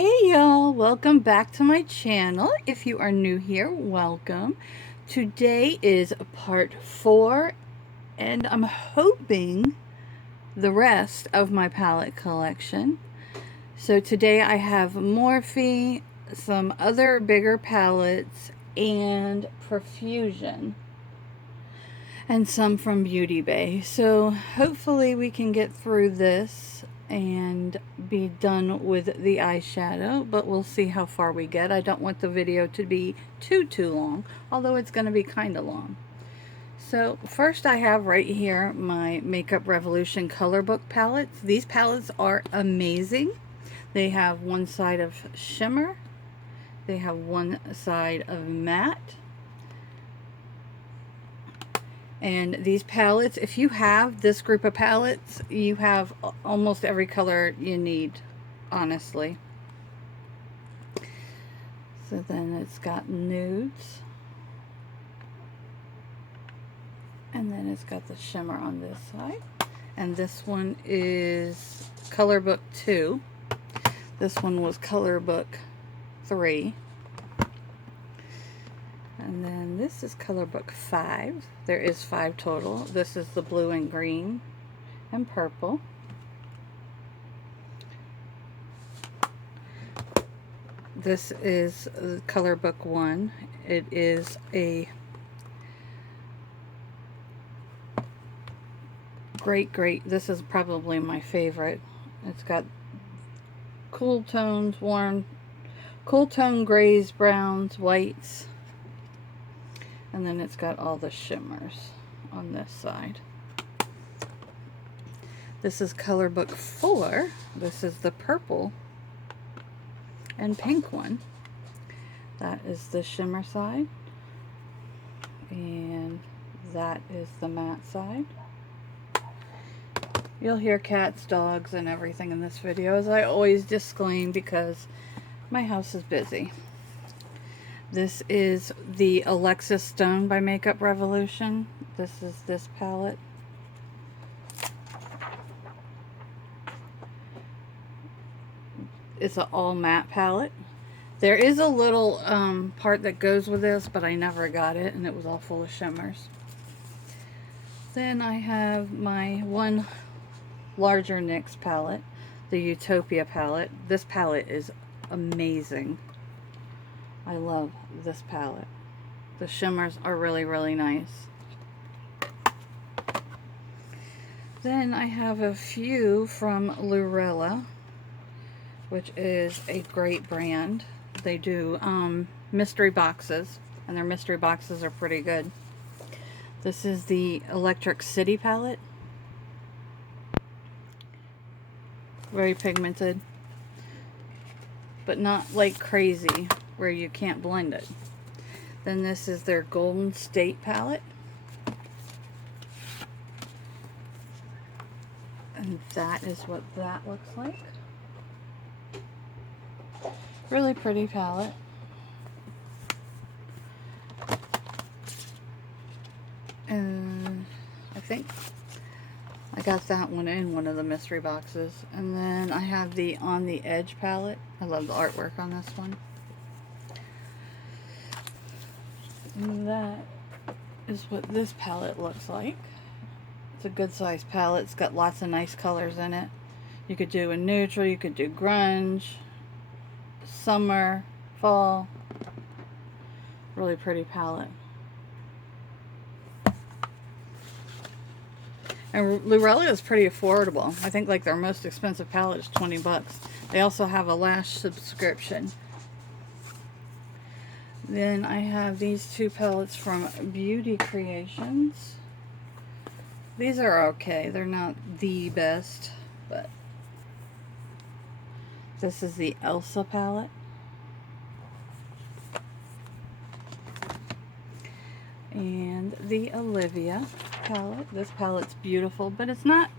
Hey y'all, welcome back to my channel. If you are new here, welcome. Today is part 4 and I'm hoping the rest of my palette collection. So today I have Morphe, some other bigger palettes, and Profusion, and some from Beauty Bay. So hopefully we can get through this and be done with the eyeshadow, but we'll see how far we get. I don't want the video to be too long, although it's going to be kind of long. So first I have right here my Makeup Revolution color book palettes. These palettes are amazing. They have one side of shimmer, they have one side of matte. And these palettes, if you have this group of palettes, you have almost every color you need, honestly. So then it's got nudes. And then it's got the shimmer on this side. And this one is Color Book 2. This one was Color Book 3. And then this is Color Book 5. There is 5 total. This is the blue and green and purple. This is Color Book 1. It is a great, this is probably my favorite. It's got cool tones, warm, cool tone grays, browns, whites. And then it's got all the shimmers on this side. This is Color Book 4. This is the purple and pink one. That is the shimmer side. And that is the matte side. You'll hear cats, dogs, and everything in this video, as I always disclaim, because my house is busy. This is the Alexis Stone by Makeup Revolution. This is this palette. It's an all matte palette. There is a little part that goes with this, but I never got it, and it was all full of shimmers. Then I have my one larger NYX palette, the Utopia palette. This palette is amazing. I love this palette. The shimmers are really nice. Then I have a few from Leary, which is a great brand. They do mystery boxes, and their mystery boxes are pretty good. This is the Electric City palette. Very pigmented, but not like crazy where you can't blend it. Then this is their Golden State palette. And that is what that looks like. Really pretty palette. And I think I got that one in one of the mystery boxes. And then I have the On the Edge palette. I love the artwork on this one. And that is what this palette looks like. It's a good size palette. It's got lots of nice colors in it. You could do a neutral, you could do grunge, summer, fall. Really pretty palette. And Leary is pretty affordable. I think like their most expensive palette is 20 bucks. They also have a Lash subscription. Then I have these two palettes from Beauty Creations. These are okay. They're not the best, but this is the Elsa palette. And the Olivia palette. This palette's beautiful, but it's not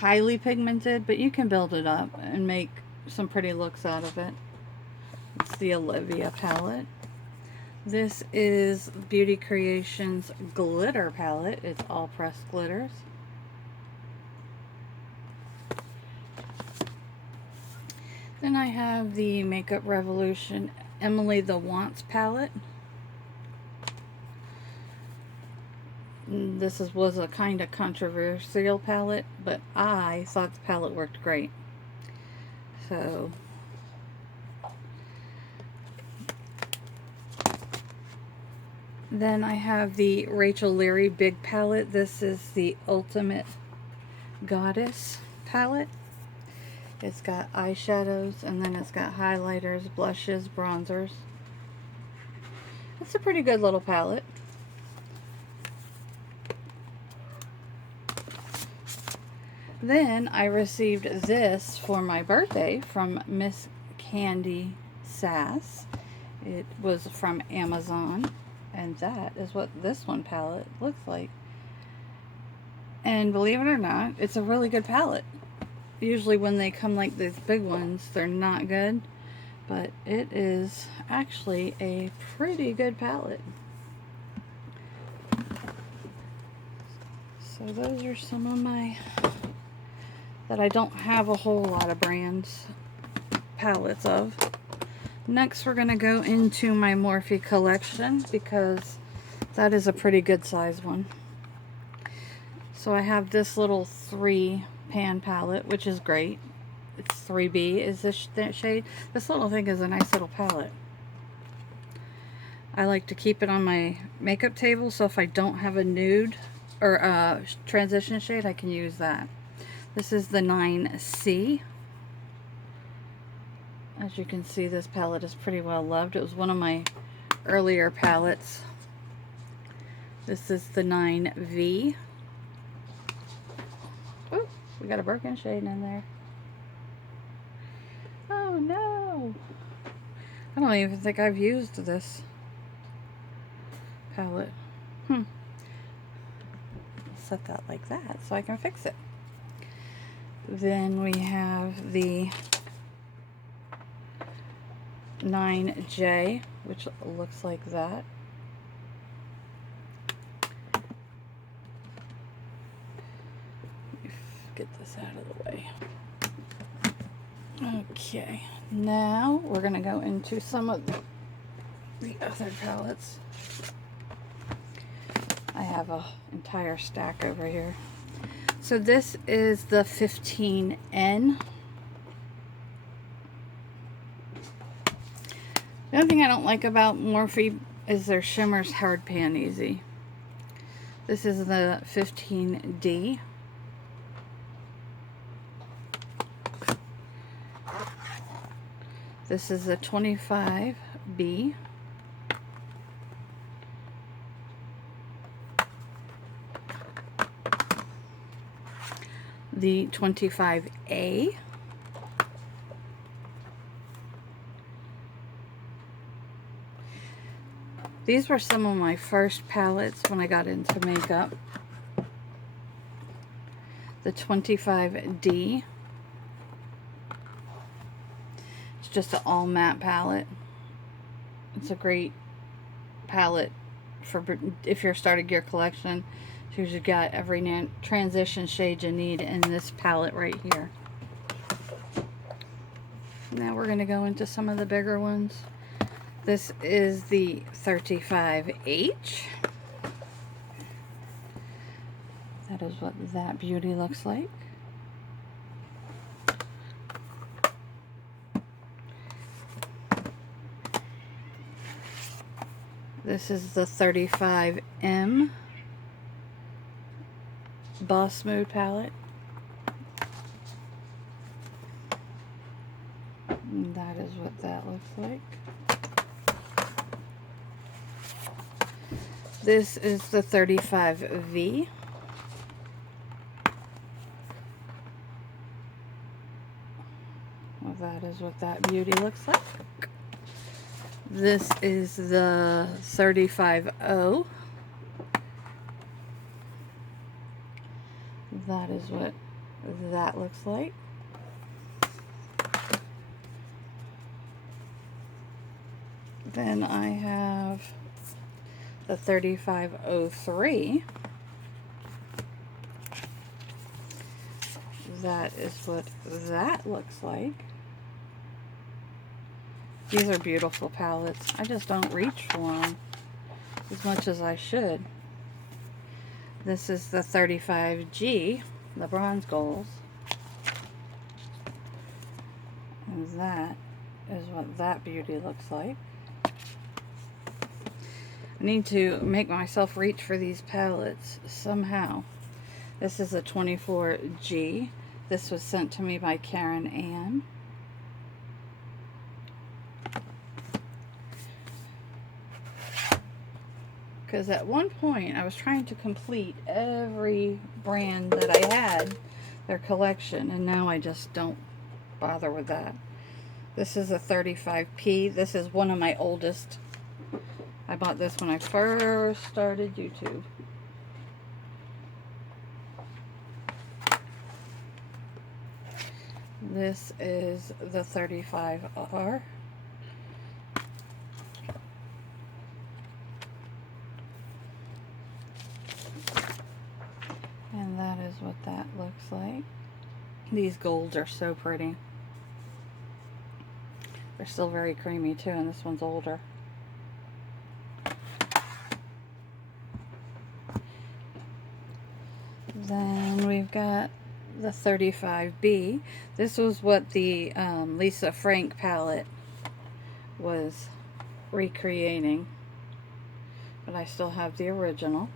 highly pigmented, but you can build it up and make some pretty looks out of it. It's the Olivia palette. This is Beauty Creations glitter palette. It's all pressed glitters. Then I have the Makeup Revolution Emily the Wants palette. Was a kind of controversial palette, but I thought the palette worked great. So then I have the Rachel Leary Big Palette. This is the Ultimate Goddess palette. It's got eyeshadows, and then it's got highlighters, blushes, bronzers. It's a pretty good little palette. Then I received this for my birthday from Miss Candy Sass. It was from Amazon, and that is what this one palette looks like. And believe it or not, it's a really good palette. Usually when they come like these big ones, they're not good, but it is actually a pretty good palette. So those are some of my, that I don't have a whole lot of brands palettes of. Next we're going to go into my Morphe Collection, because that is a pretty good size one. So I have this little 3-pan palette, which is great. It's 3B is this shade. This little thing is a nice little palette. I like to keep it on my makeup table, so if I don't have a nude or a transition shade, I can use that. This is the 9C. As you can see, this palette is pretty well loved. It was one of my earlier palettes. This is the 9V. Ooh, we got a Birkin shade in there. Oh no! I don't even think I've used this palette. Set that like that so I can fix it. Then we have the 9J, which looks like that. Let me get this out of the way. Okay, now we're going to go into some of the other palettes. I have an entire stack over here. So this is the 15N. The only thing I don't like about Morphe is their shimmers hard pan easy. This is the 15D. This is the 25B. The 25A. These were some of my first palettes when I got into makeup. The 25D. It's just an all matte palette. It's a great palette for if you're starting your collection, because you've got every transition shade you need in this palette right here. Now we're going to go into some of the bigger ones. This is the 35H. That is what that beauty looks like. This is the 35M Boss Mood palette. And that is what that looks like. This is the 35V. Well, that is what that beauty looks like. This is the 35O. That is what that looks like. Then I have the 3503. That is what that looks like. These are beautiful palettes. I just don't reach for them as much as I should. This is the 35G, the bronze goals. And that is what that beauty looks like. I need to make myself reach for these palettes somehow. This is a 24G. This was sent to me by Karen Ann. Because at one point I was trying to complete every brand that I had, their collection, and now I just don't bother with that. This is a 35P. This is one of my oldest. I bought this when I first started YouTube. This is the 35R. And that is what that looks like. These golds are so pretty. They're still very creamy too, and this one's older. Then we've got the 35B. This was what the Lisa Frank palette was recreating, but I still have the original.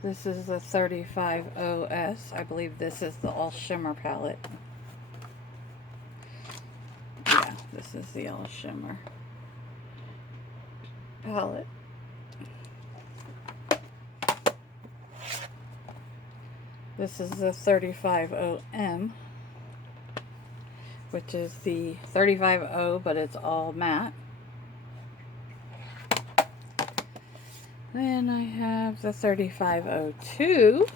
This is the 35OS. I believe this is the all shimmer palette. Yeah, this is the all shimmer palette. This is the 35OM, which is the 35O, but it's all matte. Then I have the 3502,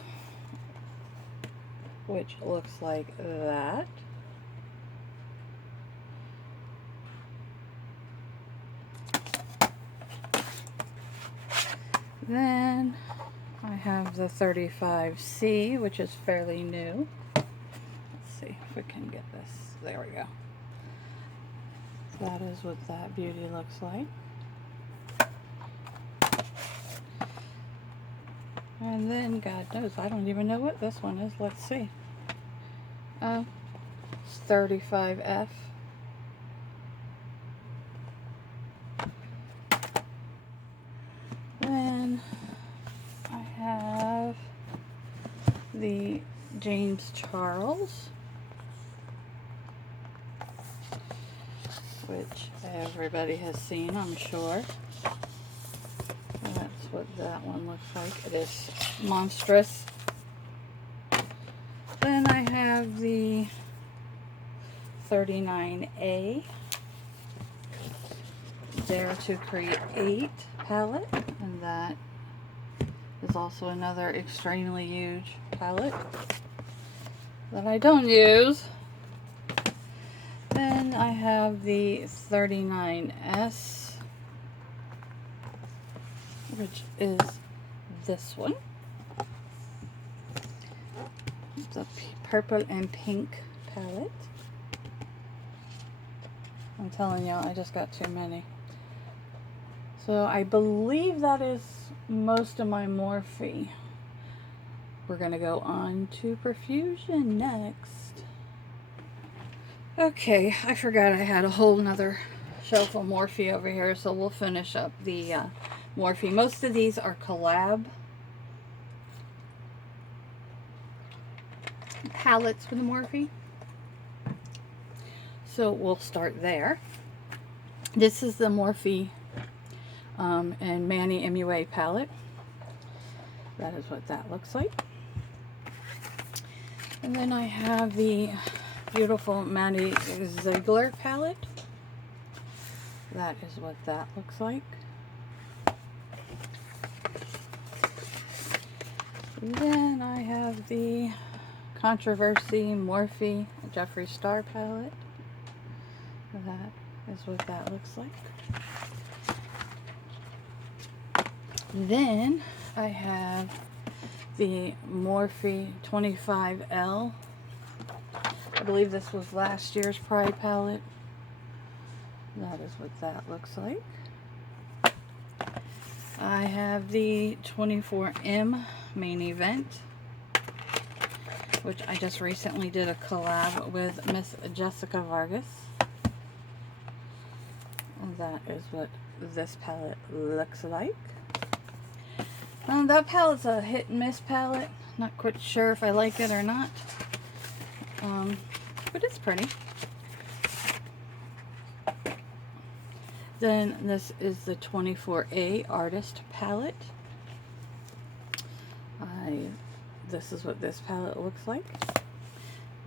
which looks like that. Then I have the 35C, which is fairly new. Let's see if we can get this. There we go. So that is what that beauty looks like. And then, God knows, I don't even know what this one is. Let's see. It's 35F. Then I have the James Charles, which everybody has seen, I'm sure. That's what that one looks like. It is monstrous. Then I have the 39A, Dare to Create palette, and that is also another extremely huge palette that I don't use. Then I have the 39S, which is this one. The purple and pink palette. I'm telling you, I just got too many. So I believe that is most of my Morphe. We're going to go on to Profusion next. Okay, I forgot I had a whole nother shelf of Morphe over here, so we'll finish up the Morphe. Most of these are collab palettes for the Morphe, so we'll start there. This is the Morphe and Manny MUA palette. That is what that looks like. And then I have the beautiful Manny Ziegler palette. That is what that looks like. And then I have the Controversy Morphe Jeffree Star palette. That is what that looks like. Then I have the Morphe 25L. I believe this was last year's Pride palette. That is what that looks like. I have the 24M Main Event, which I just recently did a collab with Miss Jessica Vargas. And that is what this palette looks like. That palette's a hit and miss palette. Not quite sure if I like it or not. But it's pretty. Then this is the 24A Artist palette. This is what this palette looks like.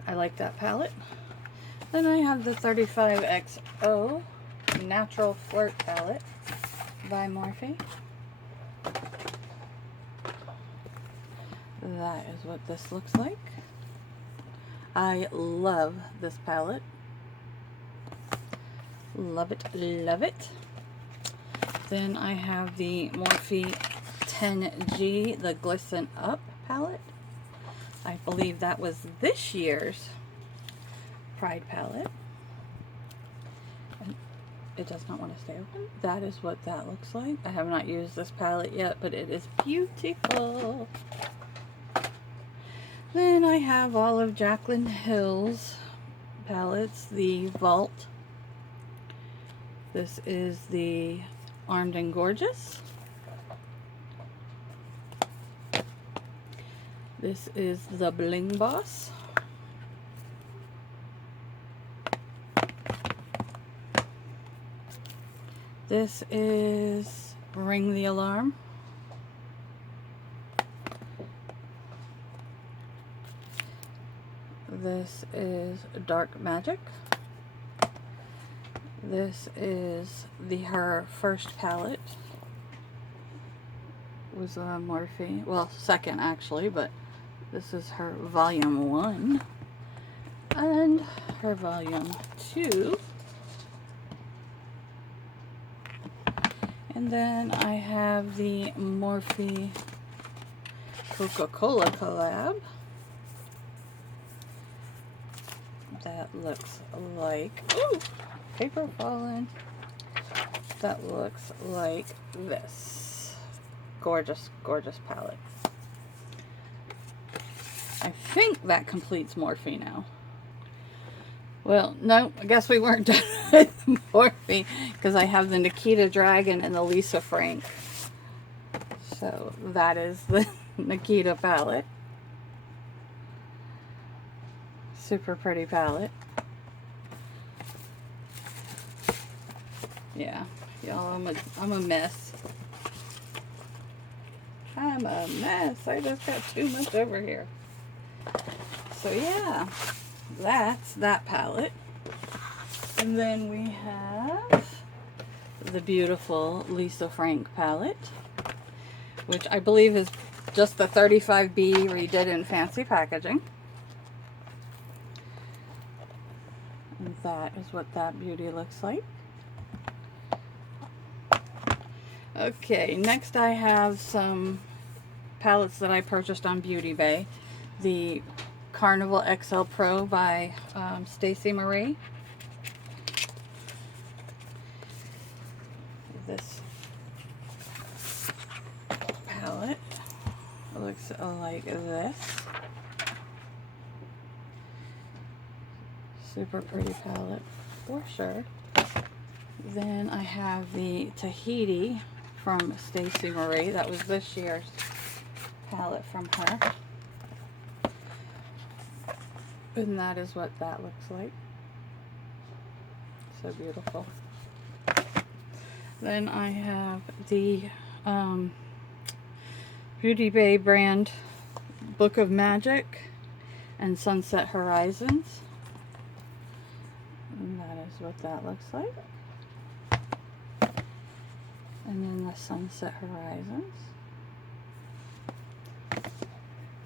I like that palette. Then I have the 35XO Natural Flirt palette by Morphe. That is what this looks like. I love this palette. Love it, love it. Then I have the Morphe 10G, the Glisten Up palette. I believe that was this year's Pride palette. And it does not want to stay open. That is what that looks like. I have not used this palette yet, but it is beautiful. Then I have all of Jaclyn Hill's palettes, the Vault. This is the Armed and Gorgeous. This is the Bling Boss. This is Ring the Alarm. This is Dark Magic. This is her first palette. Was Morphe, well, second actually, but this is her volume 1 and her volume 2. And then I have the Morphe Coca-Cola collab. That looks like, ooh, paper falling. That looks like this. Gorgeous, gorgeous palette. I think that completes Morphe now. Well, no, I guess we weren't done with Morphe because I have the Nikita Dragon and the Lisa Frank. So that is the Nikita palette. Super pretty palette. Yeah, y'all, I'm a mess. I'm a mess. I just got too much over here. So yeah, that's that palette. And then we have the beautiful Lisa Frank palette, which I believe is just the 35B redid in fancy packaging. And that is what that beauty looks like. Okay, next I have some palettes that I purchased on Beauty Bay. The Carnival XL Pro by Stacey Marie. This palette looks like this. Super pretty palette for sure. Then I have the Tahiti from Stacey Marie. That was this year's palette from her. And that is what that looks like. So beautiful. Then I have the Beauty Bay brand Book of Magic and Sunset Horizons. And that is what that looks like. And then the Sunset Horizons.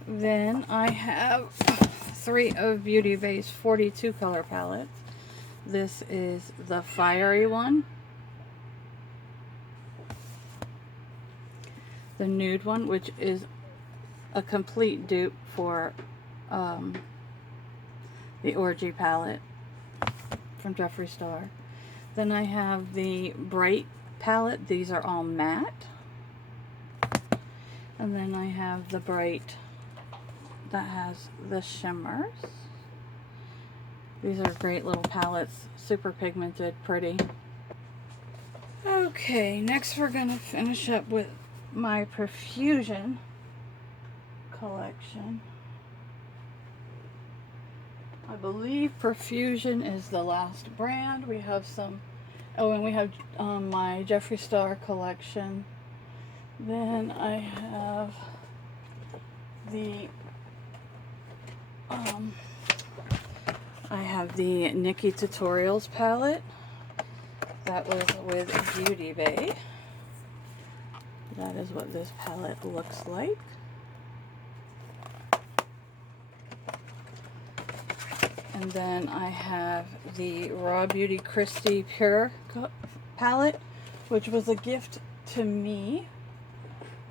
Then I have 3 of Beauty Bay's 42 color palettes. This is the Fiery one, the Nude one, which is a complete dupe for the Orgy palette from Jeffree Star. Then I have the Bright palette. These are all matte. And then I have the Bright that has the shimmers. These are great little palettes, super pigmented, pretty. Okay, next we're gonna finish up with my Profusion collection. I believe Profusion is the last brand. We have some, oh, and we have my Jeffree Star collection. Then I have the Nikki Tutorials palette. That was with Beauty Bay. That is what this palette looks like. And then I have the Raw Beauty Christie Pure palette, which was a gift to me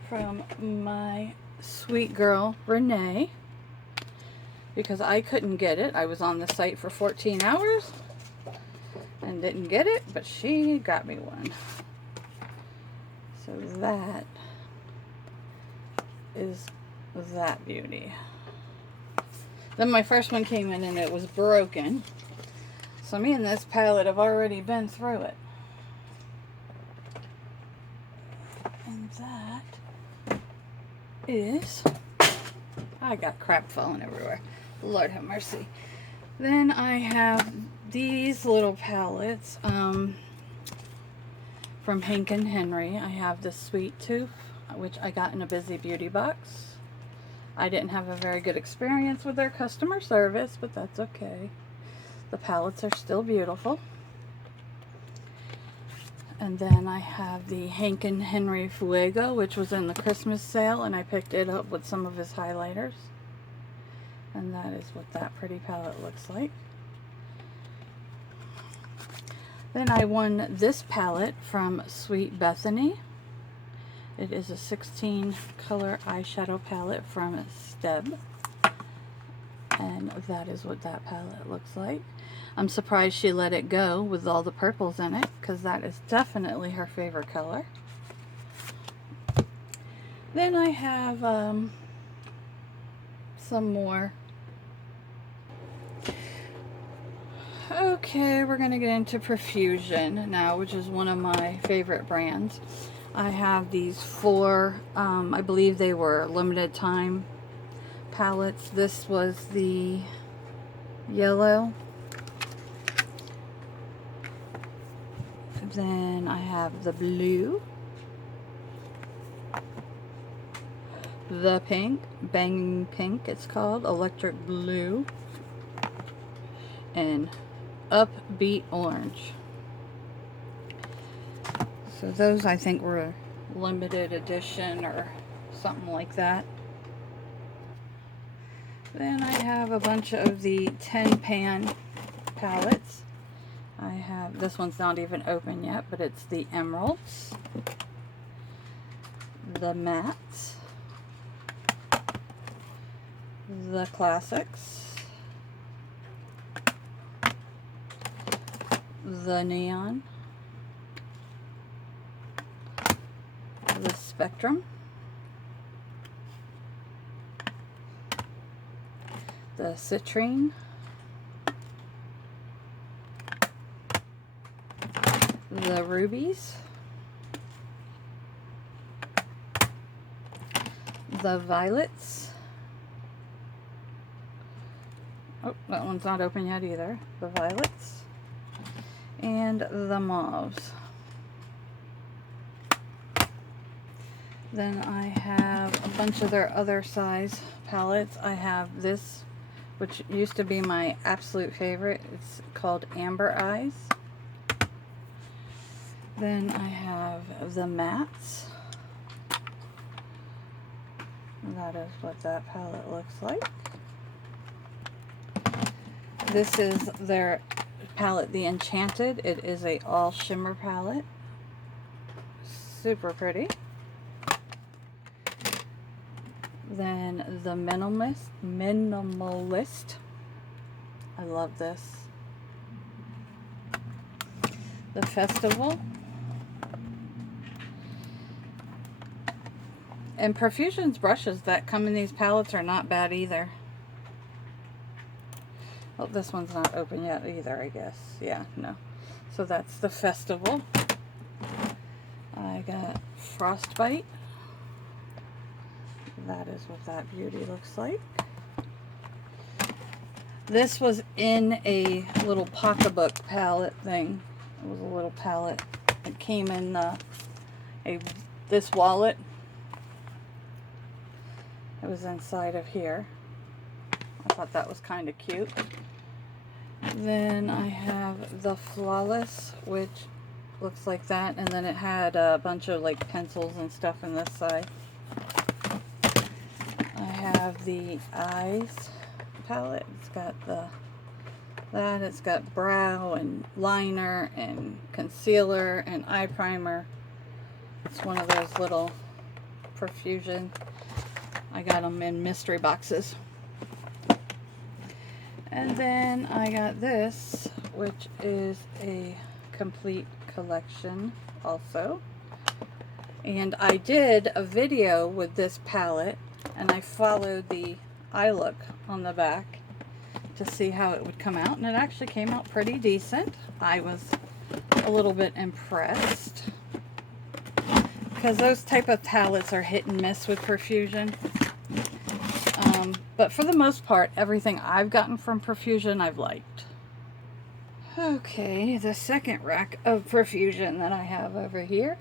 from my sweet girl Renee, because I couldn't get it. I was on the site for 14 hours and didn't get it, but she got me one. So that is that beauty. Then my first one came in and it was broken. So me and this palette have already been through it. And that is, I got crap falling everywhere. Lord have mercy. Then I have these little palettes from Hank and Henry. I have the Sweet Tooth, which I got in a Busy Beauty box. I didn't have a very good experience with their customer service, but that's okay. The palettes are still beautiful. And then I have the Hank and Henry Fuego, which was in the Christmas sale, and I picked it up with some of his highlighters. And that is what that pretty palette looks like. Then I won this palette from Sweet Bethany. It is a 16 color eyeshadow palette from Steb. And that is what that palette looks like. I'm surprised she let it go with all the purples in it, because that is definitely her favorite color. Then I have some more. Okay, we're going to get into Profusion now, which is one of my favorite brands. I have these four, I believe they were limited time palettes. This was the yellow. Then I have the blue, the pink, Bang Pink it's called, Electric Blue, and Upbeat Orange. So those I think were limited edition or something like that. Then I have a bunch of the 10 pan palettes. I have, this one's not even open yet, but it's the emeralds, the mattes, the classics, the neon, the spectrum, the citrine, the rubies, the violets. Oh, that one's not open yet either. The violets and the mauves. Then I have a bunch of their other size palettes. I have this, which used to be my absolute favorite. It's called Amber Eyes. Then I have the mattes. That is what that palette looks like. This is their palette, the Enchanted. It is a all shimmer palette. Super pretty. Then the Minimalist I love this. The Festival. And Profusion's brushes that come in these palettes are not bad either. Well, this one's not open yet either, I guess. Yeah, no. So that's the Festival. I got Frostbite. That is what that beauty looks like. This was in a little pocketbook palette thing. It was a little palette. It came in this wallet. It was inside of here. I thought that was kind of cute. Then I have the Flawless, which looks like that, and then it had a bunch of like pencils and stuff on this side. I have the Eyes palette. It's got it's got brow and liner and concealer and eye primer. It's one of those little Profusion. I got them in mystery boxes. And then I got this, which is a complete collection also. And I did a video with this palette, and I followed the eye look on the back to see how it would come out, and it actually came out pretty decent. I was a little bit impressed because those type of palettes are hit and miss with Profusion. But for the most part, everything I've gotten from Profusion I've liked. Okay, the second rack of Profusion that I have over here,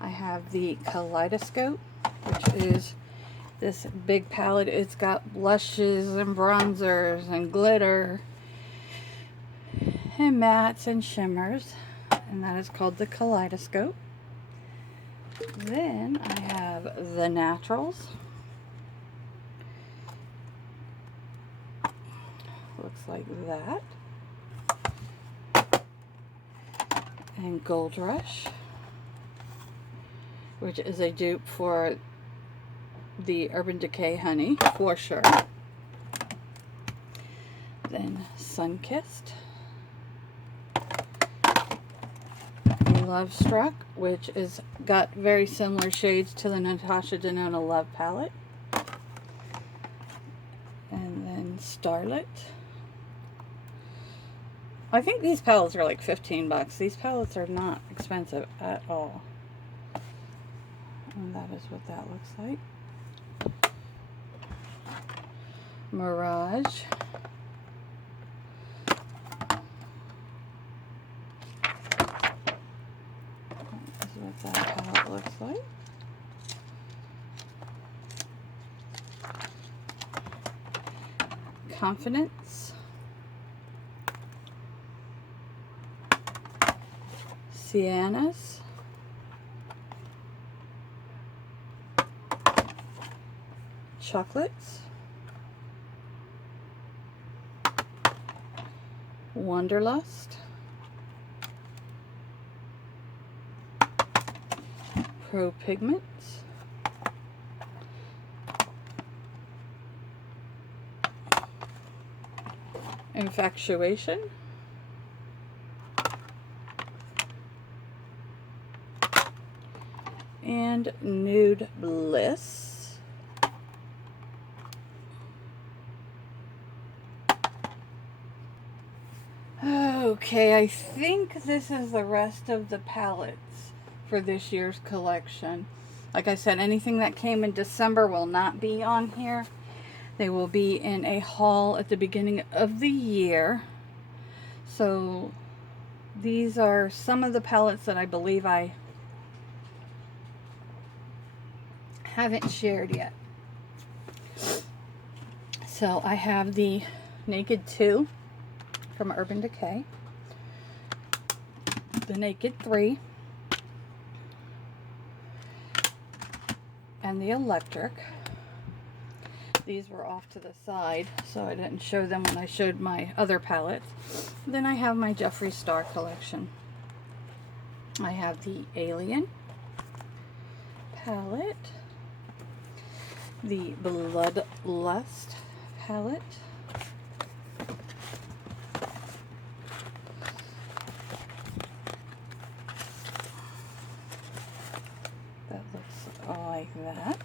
I have the Kaleidoscope, which is this big palette. It's got blushes and bronzers and glitter and mattes and shimmers, and that is called the Kaleidoscope. Then I have the Naturals. Looks like that. And Gold Rush, which is a dupe for the Urban Decay Honey, for sure. Then Sunkissed. Love Struck, which is got very similar shades to the Natasha Denona Love palette. And then Starlit. I think these palettes are like 15 bucks. These palettes are not expensive at all. And that is what that looks like. Mirage. This is what that palette looks like. Confidence. Siennas. Chocolates. Wanderlust. Pro Pigments. Infatuation. And Nude Bliss. Okay, I think this is the rest of the palettes for this year's collection. Like I said, anything that came in December will not be on here. They will be in a haul at the beginning of the year. So these are some of the palettes that I believe I haven't shared yet. So I have the Naked 2 from Urban Decay, the Naked 3, and the Electric. These were off to the side, so I didn't show them when I showed my other palettes. Then I have my Jeffree Star collection. I have the Alien palette, the Bloodlust palette, that.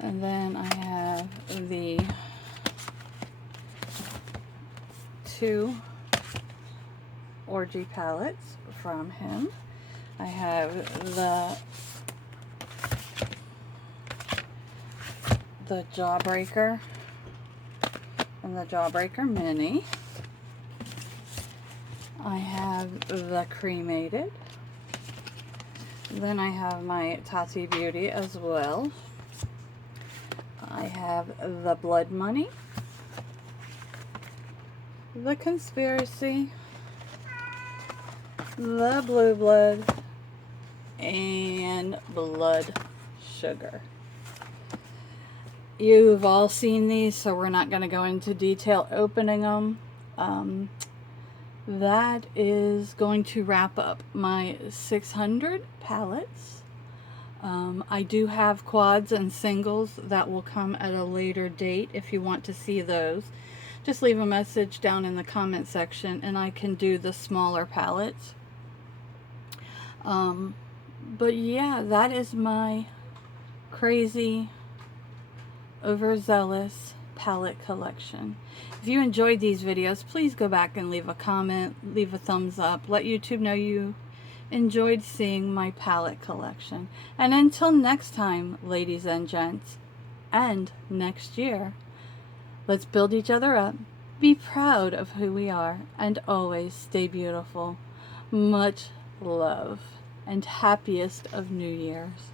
And then I have the 2 Orgy palettes from him. I have the Jawbreaker and the Jawbreaker Mini. I have the Cremated. Then I have my Tati Beauty as well. I have the Blood Money, the Conspiracy, the Blue Blood, and Blood Sugar. You've all seen these, so we're not going to go into detail opening them. That is going to wrap up my 600 palettes. I do have quads and singles that will come at a later date. If you want to see those, just leave a message down in the comment section and I can do the smaller palettes. But yeah, that is my crazy, overzealous palette collection. If you enjoyed these videos, please go back and leave a comment, leave a thumbs up, let YouTube know you enjoyed seeing my palette collection. And until next time, ladies and gents, and next year, let's build each other up, be proud of who we are, and always stay beautiful. Much love and happiest of New Year's.